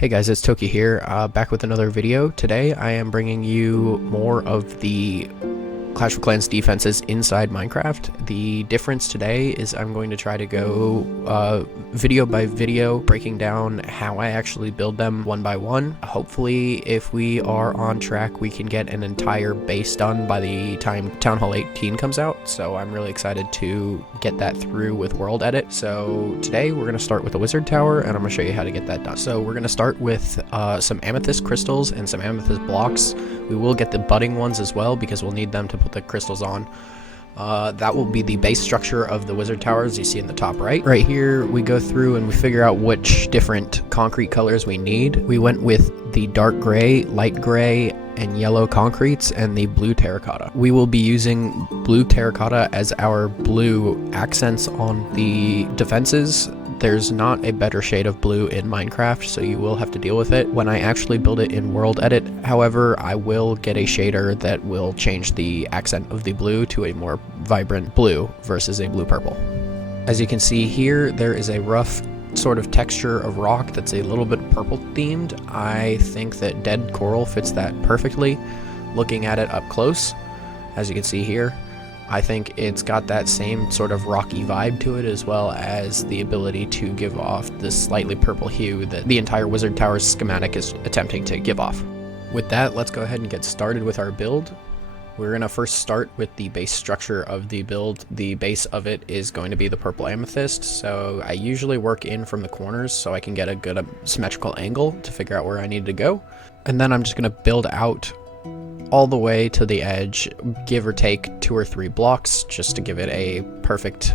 Hey guys, it's Toki here, back with another video. Today I am bringing you more of the Clash of Clans defenses inside Minecraft. The difference today is I'm going to try to go video by video, breaking down how I actually build them one by one. Hopefully, if we are on track, we can get an entire base done by the time Town Hall 18 comes out, so I'm really excited to get that through with World Edit. So today we're going to start with the Wizard Tower, and I'm going to show you how to get that done. So we're going to start with some amethyst crystals and some amethyst blocks. We will get the budding ones as well because we'll need them to put the crystals on. That will be the base structure of the wizard towers you see in the top right. Right here we go through and we figure out which different concrete colors we need. We went with the dark gray, light gray, and yellow concretes and the blue terracotta. We will be using blue terracotta as our blue accents on the defenses. There's not a better shade of blue in Minecraft, so you will have to deal with it. When I actually build it in World Edit, however, I will get a shader that will change the accent of the blue to a more vibrant blue versus a blue-purple. As you can see here, there is a rough sort of texture of rock that's a little bit purple themed. I think that dead coral fits that perfectly. Looking at it up close, as you can see here, I think it's got that same sort of rocky vibe to it, as well as the ability to give off this slightly purple hue that the entire Wizard Tower's schematic is attempting to give off. With that, let's go ahead and get started with our build. We're going to first start with the base structure of the build. The base of it is going to be the purple amethyst, so I usually work in from the corners so I can get a good symmetrical angle to figure out where I need to go. And then I'm just going to build out all the way to the edge, give or take 2 or 3 blocks, just to give it a perfect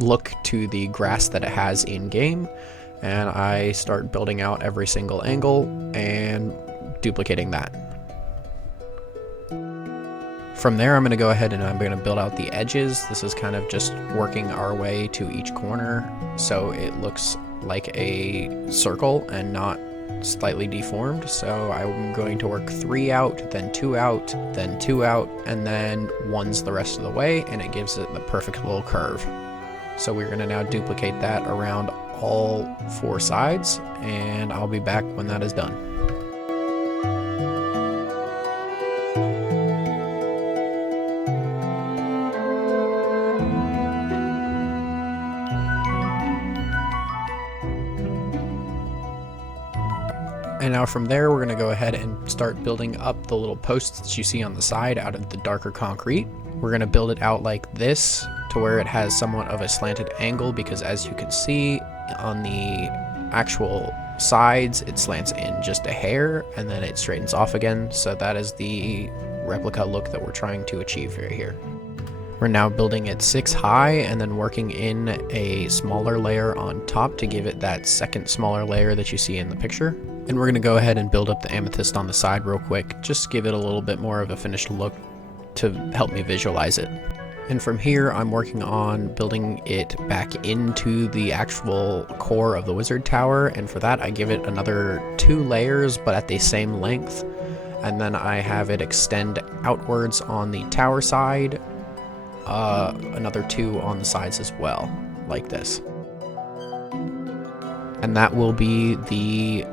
look to the grass that it has in game. And I start building out every single angle and duplicating that. From there, I'm going to go ahead and I'm going to build out the edges. This is kind of just working our way to each corner so it looks like a circle and not slightly deformed. So I'm going to work 3 out, then 2 out, then 2 out, and then 1's the rest of the way, and it gives it the perfect little curve. So we're going to now duplicate that around all 4 sides, and I'll be back when that is done. And now from there, we're going to go ahead and start building up the little posts that you see on the side out of the darker concrete. We're going to build it out like this to where it has somewhat of a slanted angle, because as you can see on the actual sides, it slants in just a hair and then it straightens off again. So that is the replica look that we're trying to achieve right here. We're now building it 6 high and then working in a smaller layer on top to give it that second smaller layer that you see in the picture. And we're going to go ahead and build up the amethyst on the side real quick, just give it a little bit more of a finished look to help me visualize it. And from here, I'm working on building it back into the actual core of the wizard tower, and for that I give it another 2 layers but at the same length, and then I have it extend outwards on the tower side, another 2 on the sides as well, like this. And that will be the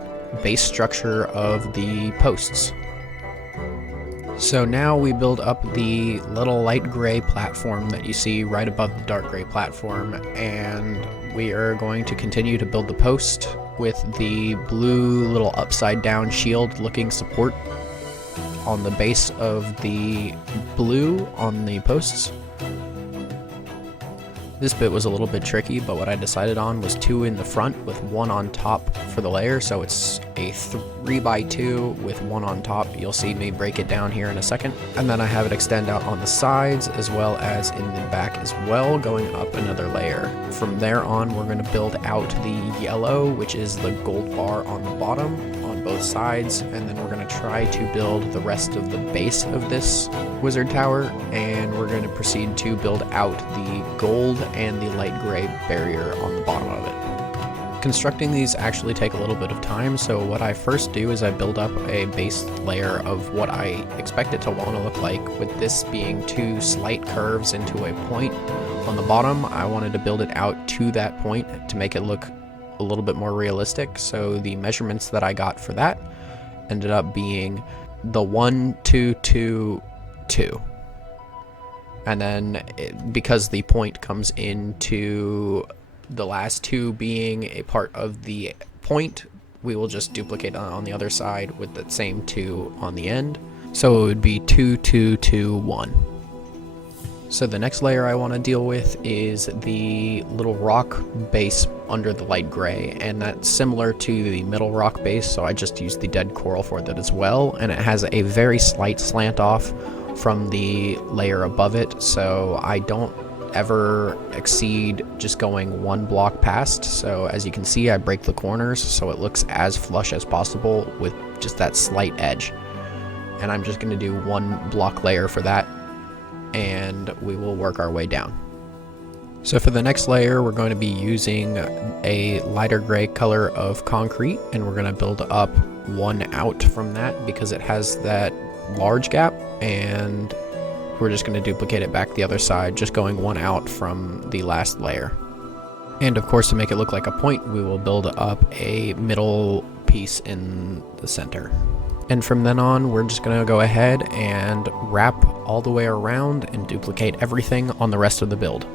base structure of the posts. So now we build up the little light gray platform that you see right above the dark gray platform, and we are going to continue to build the post with the blue little upside down shield looking support on the base of the blue on the posts. This bit was a little bit tricky, but what I decided on was 2 in the front with 1 on top for the layer, so it's a 3x2 with 1 on top. You'll see me break it down here in a second. And then I have it extend out on the sides as well as in the back as well, going up another layer. From there on, we're going to build out the yellow, which is the gold bar on the bottom on both sides, and then we're going to try to build the rest of the base of this wizard tower, and we're going to proceed to build out the gold and the light gray barrier on the bottom of it. Constructing these actually take a little bit of time, so what I first do is I build up a base layer of what I expect it to want to look like, with this being 2 slight curves into a point on the bottom. I wanted to build it out to that point to make it look a little bit more realistic. So the measurements that I got for that ended up being the 1, 2, 2, 2. And then because the point comes into the last 2 being a part of the point, we will just duplicate on the other side with that same 2 on the end. So it would be 2, 2, 2, 1. So the next layer I want to deal with is the little rock base under the light gray, and that's similar to the middle rock base, so I just used the dead coral for that as well, and it has a very slight slant off from the layer above it, so I don't ever exceed just going 1 block past. So as you can see, I break the corners so it looks as flush as possible with just that slight edge, and I'm just going to do 1 block layer for that, and we will work our way down. So for the next layer, we're going to be using a lighter gray color of concrete, and we're going to build up 1 out from that because it has that large gap, and we're just going to duplicate it back the other side, just going 1 out from the last layer. And of course, to make it look like a point, we will build up a middle piece in the center. And from then on, we're just going to go ahead and wrap all the way around and duplicate everything on the rest of the build.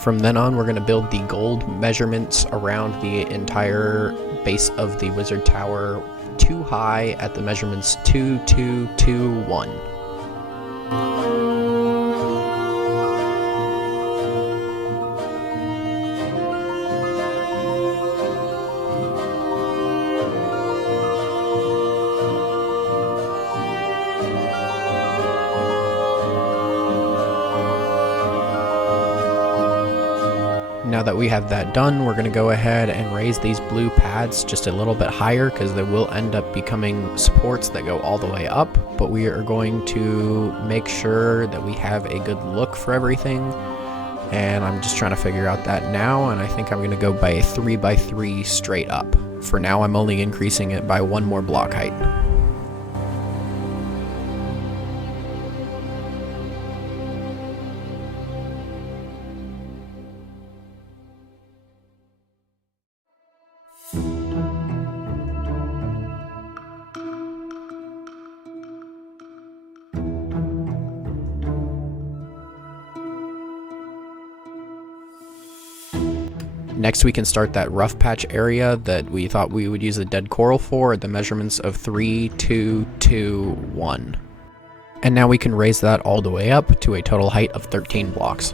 From then on, we're going to build the gold measurements around the entire base of the wizard tower, 2 high at the measurements 2, 2, 2, 1. Now that we have that done, we're going to go ahead and raise these blue pads just a little bit higher because they will end up becoming supports that go all the way up, but we are going to make sure that we have a good look for everything, and I'm just trying to figure out that now, and I think I'm going to go by a 3x3 straight up. For now, I'm only increasing it by 1 more block height. Next we can start that rough patch area that we thought we would use the dead coral for at the measurements of 3, 2, 2, 1. And now we can raise that all the way up to a total height of 13 blocks.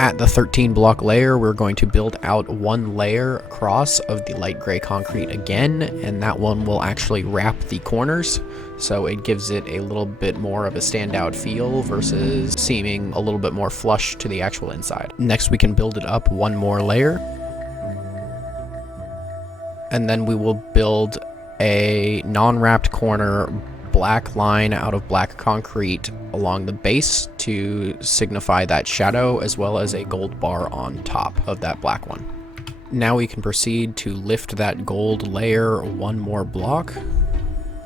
At the 13 block layer, we're going to build out one layer across of the light gray concrete again, and that one will actually wrap the corners, so it gives it a little bit more of a standout feel versus seeming a little bit more flush to the actual inside. Next we can build it up one more layer, and then we will build a non-wrapped corner black line out of black concrete along the base to signify that shadow, as well as a gold bar on top of that black one. Now we can proceed to lift that gold layer one more block.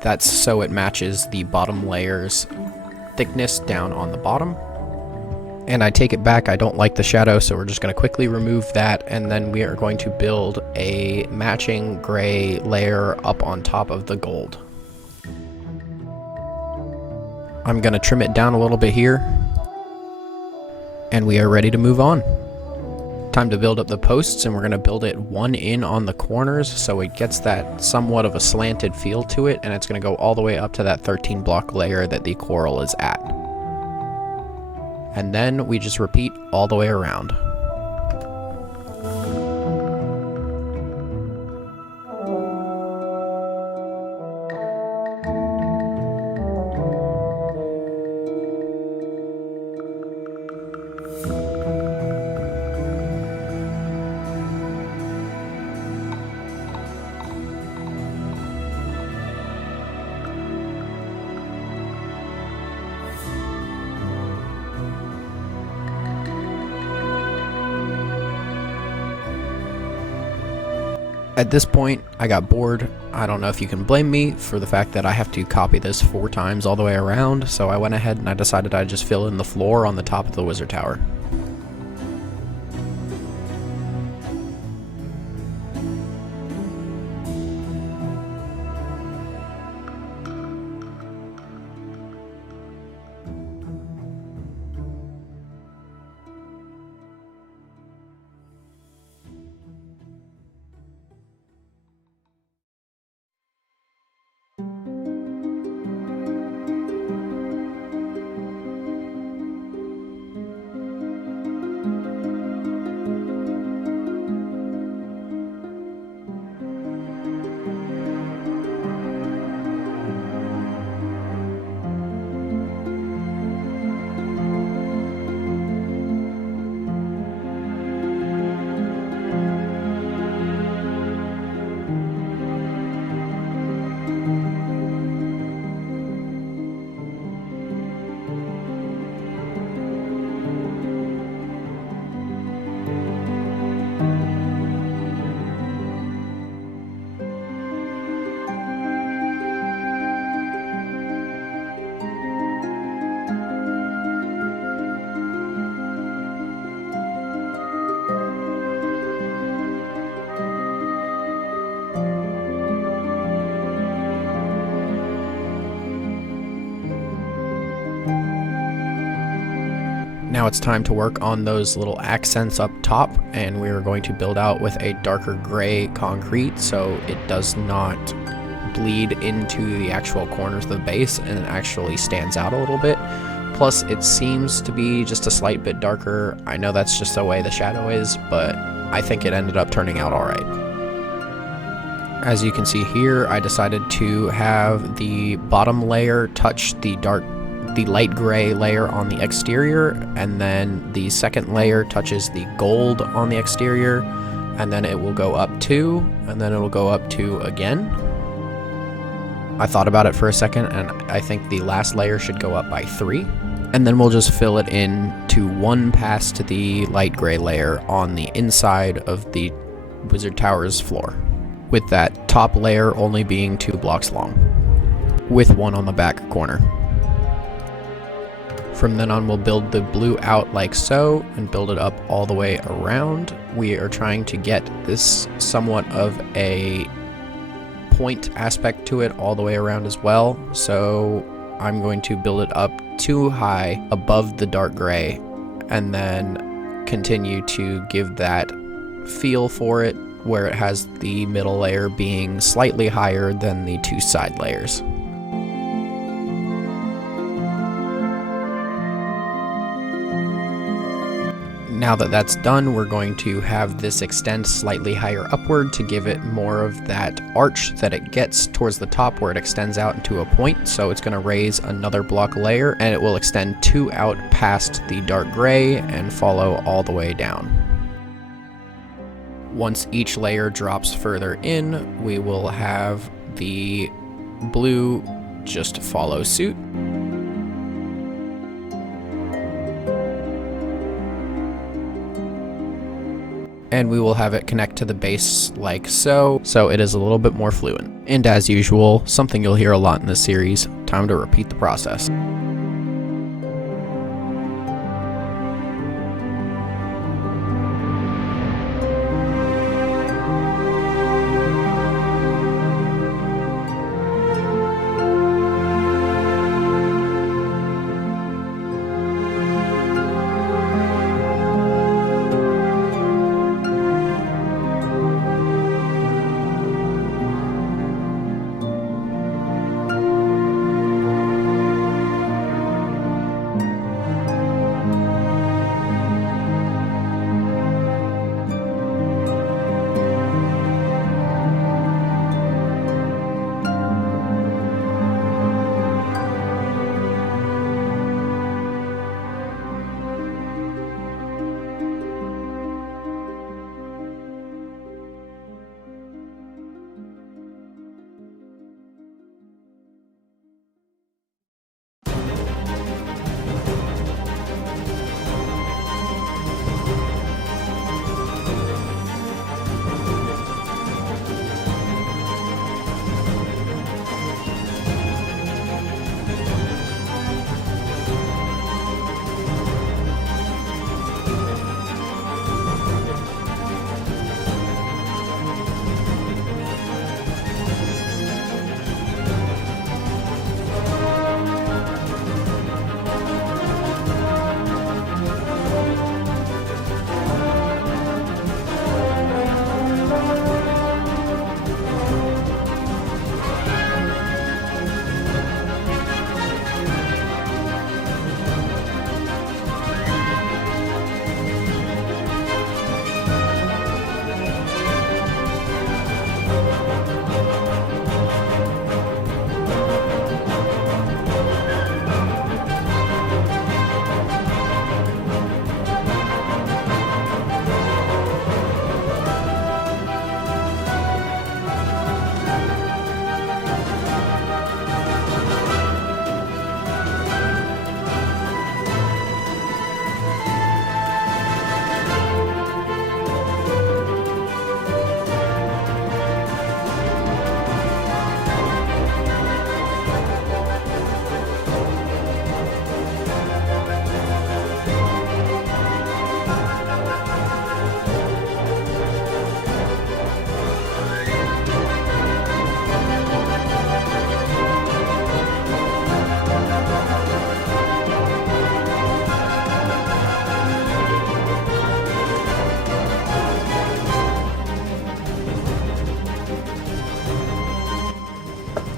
That's so it matches the bottom layer's thickness down on the bottom. And I take it back, I don't like the shadow, so we're just going to quickly remove that, and then we are going to build a matching gray layer up on top of the gold. I'm going to trim it down a little bit here, and we are ready to move on. Time to build up the posts, and we're going to build it one in on the corners so it gets that somewhat of a slanted feel to it, and it's going to go all the way up to that 13 block layer that the coral is at. And then we just repeat all the way around. At this point, I got bored. I don't know if you can blame me for the fact that I have to copy this 4 times all the way around, so I went ahead and I decided I'd just fill in the floor on the top of the wizard tower. Now it's time to work on those little accents up top, and we are going to build out with a darker gray concrete so it does not bleed into the actual corners of the base and it actually stands out a little bit. Plus it seems to be just a slight bit darker. I know that's just the way the shadow is, but I think it ended up turning out alright. As you can see here, I decided to have the bottom layer touch the light gray layer on the exterior, and then the second layer touches the gold on the exterior, and then it will go up 2, and then it will go up 2 again. I thought about it for a second, and I think the last layer should go up by 3, and then we'll just fill it in to 1 past the light gray layer on the inside of the wizard tower's floor, with that top layer only being 2 blocks long, with 1 on the back corner. From then on, we'll build the blue out like so and build it up all the way around. We are trying to get this somewhat of a point aspect to it all the way around as well. So I'm going to build it up too high above the dark gray and then continue to give that feel for it where it has the middle layer being slightly higher than the two side layers. Now that that's done, we're going to have this extend slightly higher upward to give it more of that arch that it gets towards the top where it extends out into a point. So it's going to raise another block layer and it will extend 2 out past the dark gray and follow all the way down. Once each layer drops further in, we will have the blue just follow suit. And we will have it connect to the base like so it is a little bit more fluent. And as usual, something you'll hear a lot in this series, time to repeat the process.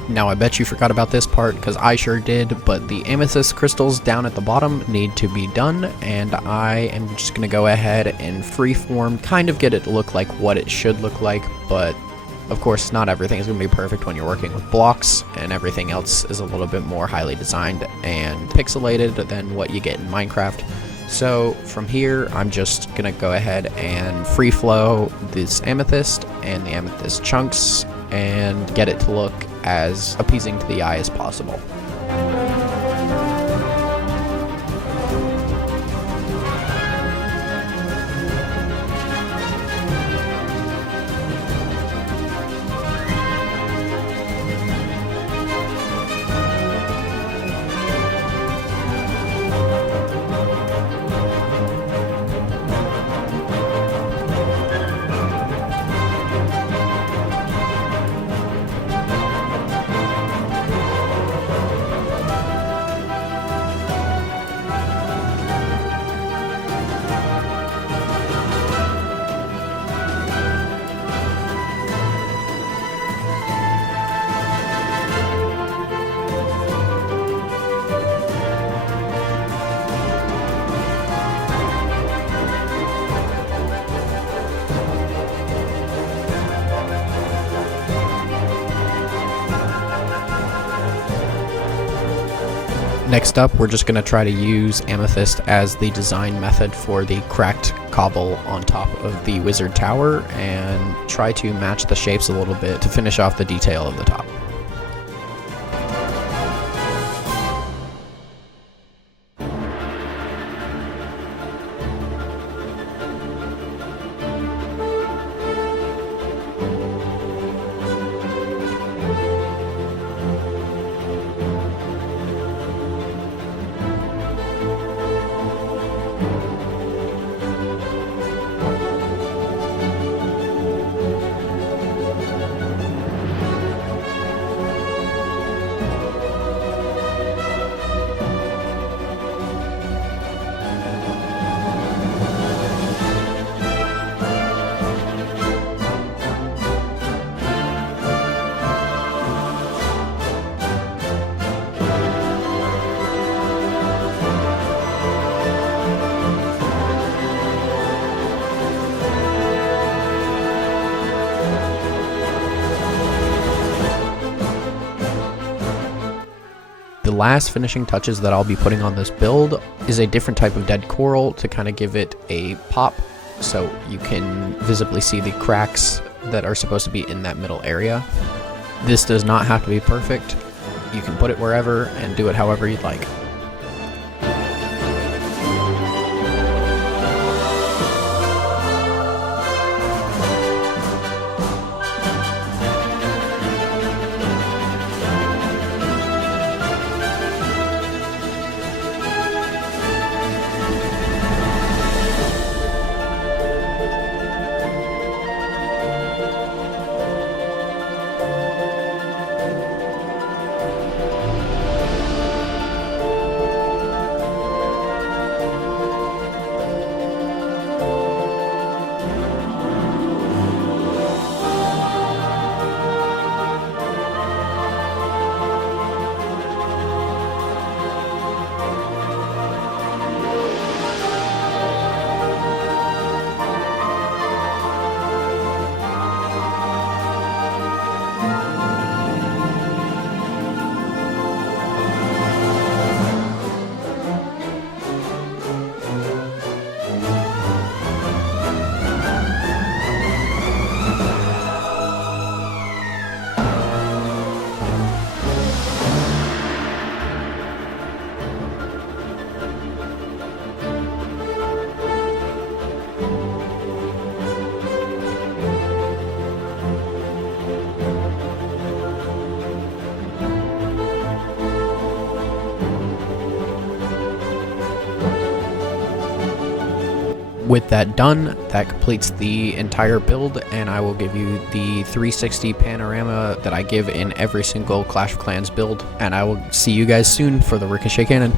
Now I bet you forgot about this part because I sure did, but the amethyst crystals down at the bottom need to be done, and I am just going to go ahead and freeform, kind of get it to look like what it should look like, but of course not everything is going to be perfect when you're working with blocks, and everything else is a little bit more highly designed and pixelated than what you get in Minecraft. So from here, I'm just going to go ahead and free flow this amethyst and the amethyst chunks and get it to look as appeasing to the eye as possible. Next up, we're just going to try to use amethyst as the design method for the cracked cobble on top of the wizard tower, and try to match the shapes a little bit to finish off the detail of the top. The last finishing touches that I'll be putting on this build is a different type of dead coral to kind of give it a pop, so you can visibly see the cracks that are supposed to be in that middle area. This does not have to be perfect. You can put it wherever and do it however you'd like. With that done, that completes the entire build, and I will give you the 360 panorama that I give in every single Clash of Clans build, and I will see you guys soon for the Ricochet Cannon.